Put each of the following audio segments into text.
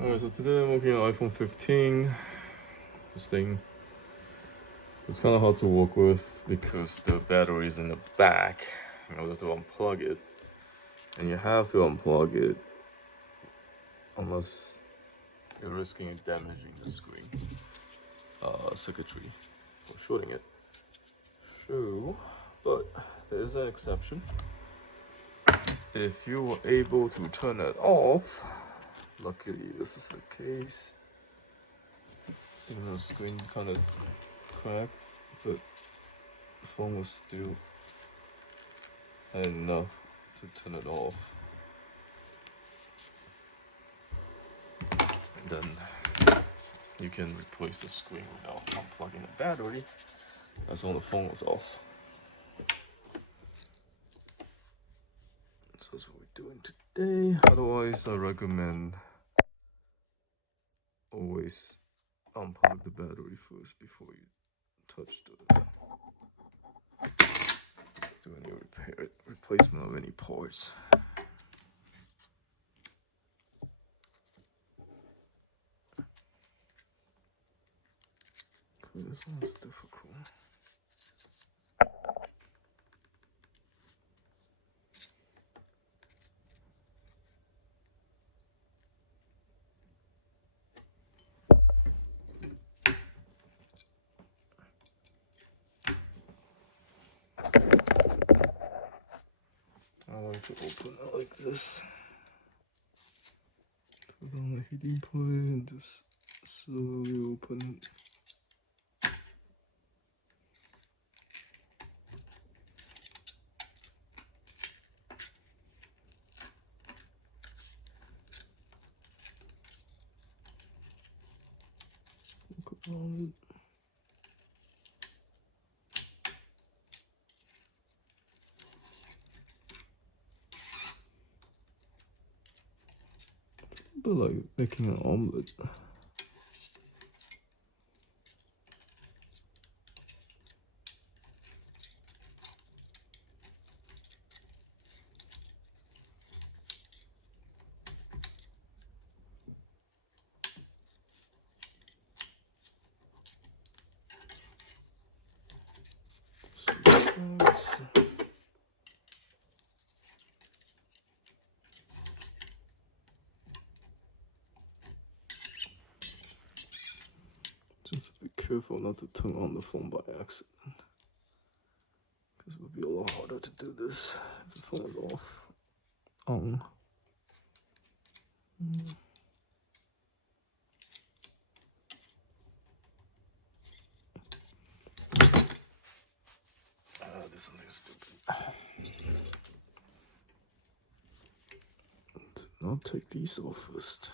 Alright, so today I'm working on iPhone 15. This thing, it's kind of hard to work with because the battery is in the back in order to unplug it. And you have to unplug it unless you're risking damaging the screen circuitry or shorting it. True, but there is an exception. If you were able to turn it off, luckily this is the case. Even though the screen kind of cracked, but the phone was still had enough to turn it off. And then you can replace the screen without unplugging the battery. That's when the phone was off. So that's what we're doing today. Otherwise, I recommend always unplug the battery first before you touch do any replacement of any parts. This one's difficult. I like to open it like this. Put on the heating point and just slowly open it. Look around it. But like making an omelet. Just be careful not to turn on the phone by accident, because it would be a lot harder to do this if the phone is off. On. There's something stupid. I'll take these off first.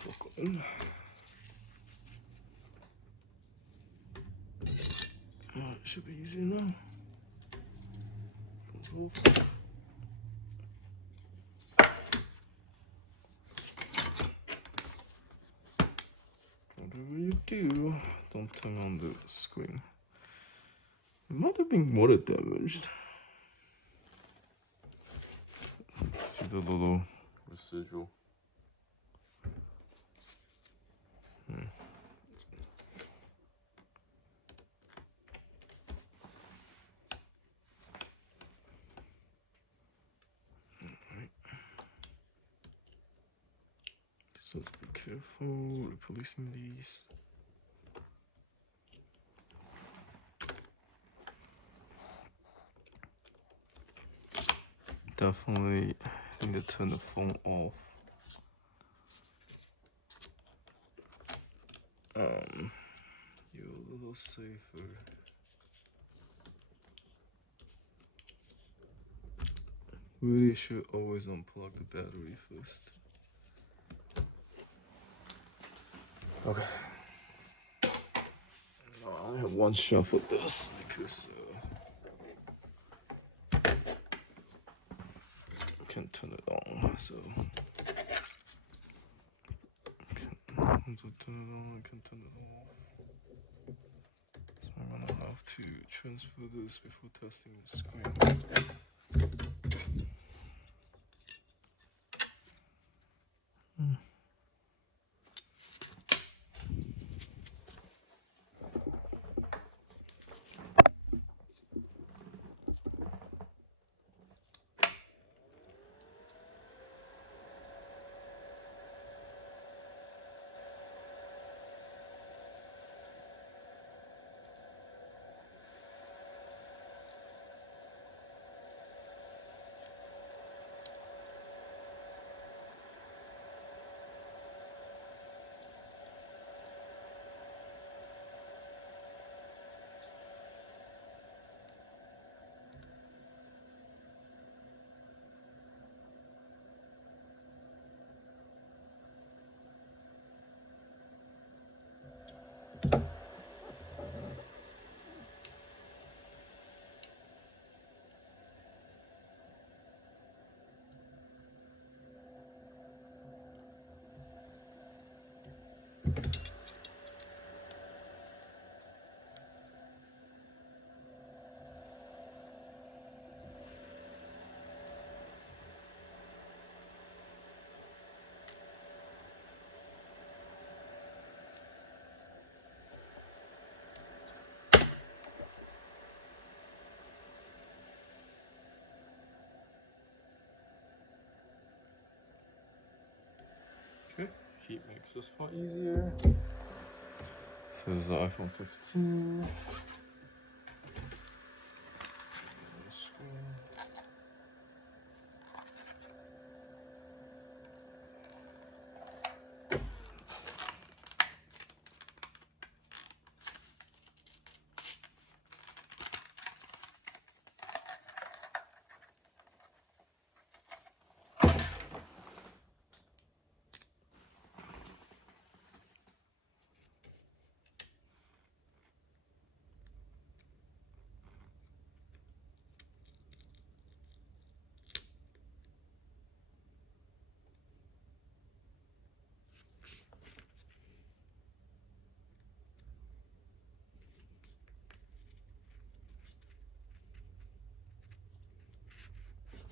Struggling. Should be easy now. Whatever you do, don't turn on the screen. It might have been water damaged. See the little residual. So be careful replacing these. Definitely need to turn the phone off. You're a little safer. Really should always unplug the battery first. Okay. I only have one shot for this because I can't turn it on, so. Once I turn it on, I can turn it off. So I'm gonna have to transfer this before testing the screen. Okay, heat makes this part easier. So this is the iPhone 15. Screen.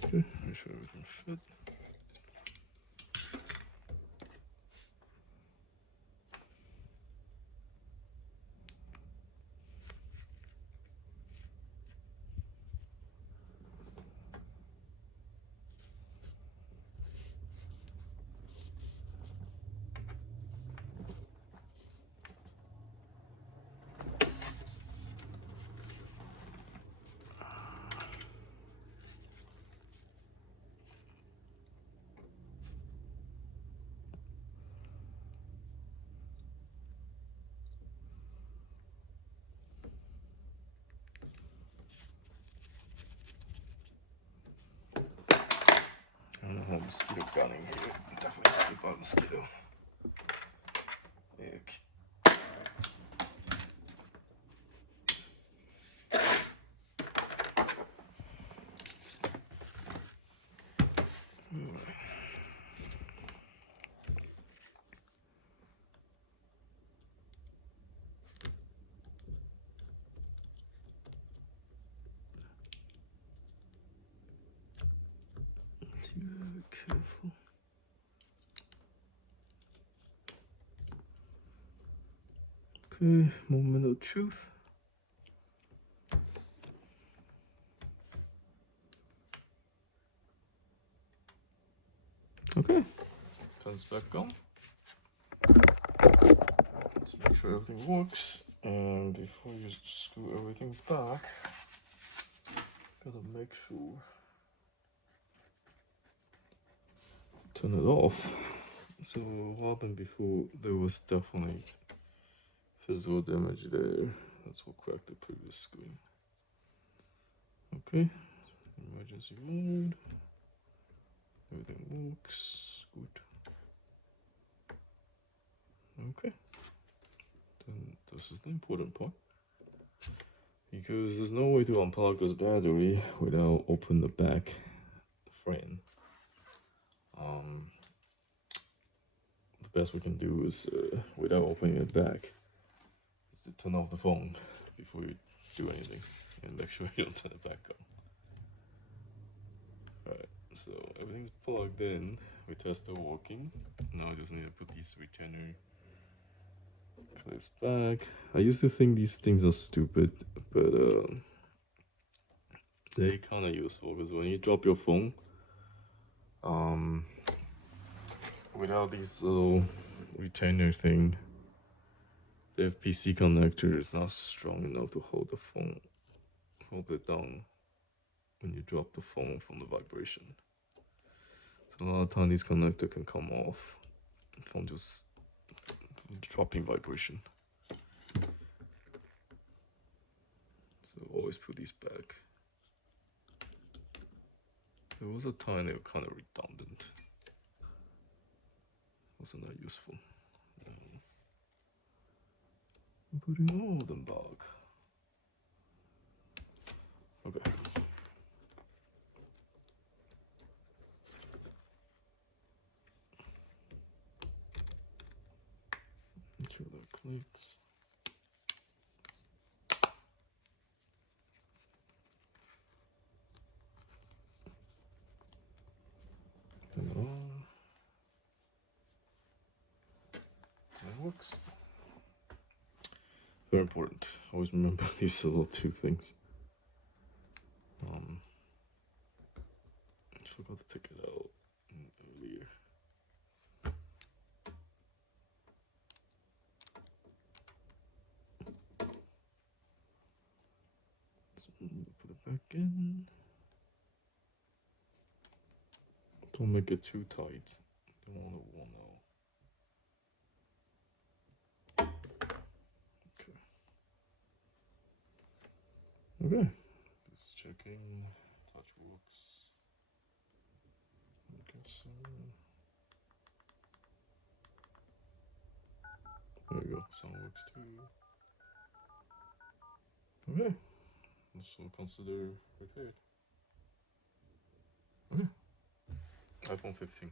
Okay, make sure everything fit. I don't know how mosquito got in here. Definitely not about mosquito. Ick. Be very careful. Okay, moment of truth. Okay, turns back on. Let's make sure everything works. And before you screw everything back, gotta make sure. Turn it off. So what happened before, there was definitely physical damage there. That's what cracked the previous screen. Okay, emergency mode. Everything works good. Okay, then this is the important part. Because there's no way to unplug this battery without opening the back frame. The best we can do is, without opening it back, is to turn off the phone before you do anything, and make sure you don't turn it back on. Alright, so everything's plugged in. We tested working. Now I just need to put these retainer clips back. I used to think these things are stupid, but they're kind of useful because when you drop your phone, without these little retainer thing, the PC connector is not strong enough to hold the phone, hold it down when you drop the phone from the vibration. So a lot of time these connector can come off from just dropping vibration. So always put these back. There was a time they were kind of redundant. Also not useful. I'm putting all of them back. Okay. Make sure that clicks. And that works. Very important. Always remember these little two things. I forgot to take it out earlier. So put it back in. Don't make it too tight. Don't want to worn out. Okay. Okay. Just checking. Touch works. Okay, so there we go. Sound works too. Okay. So consider repaired. Okay. iPhone 15.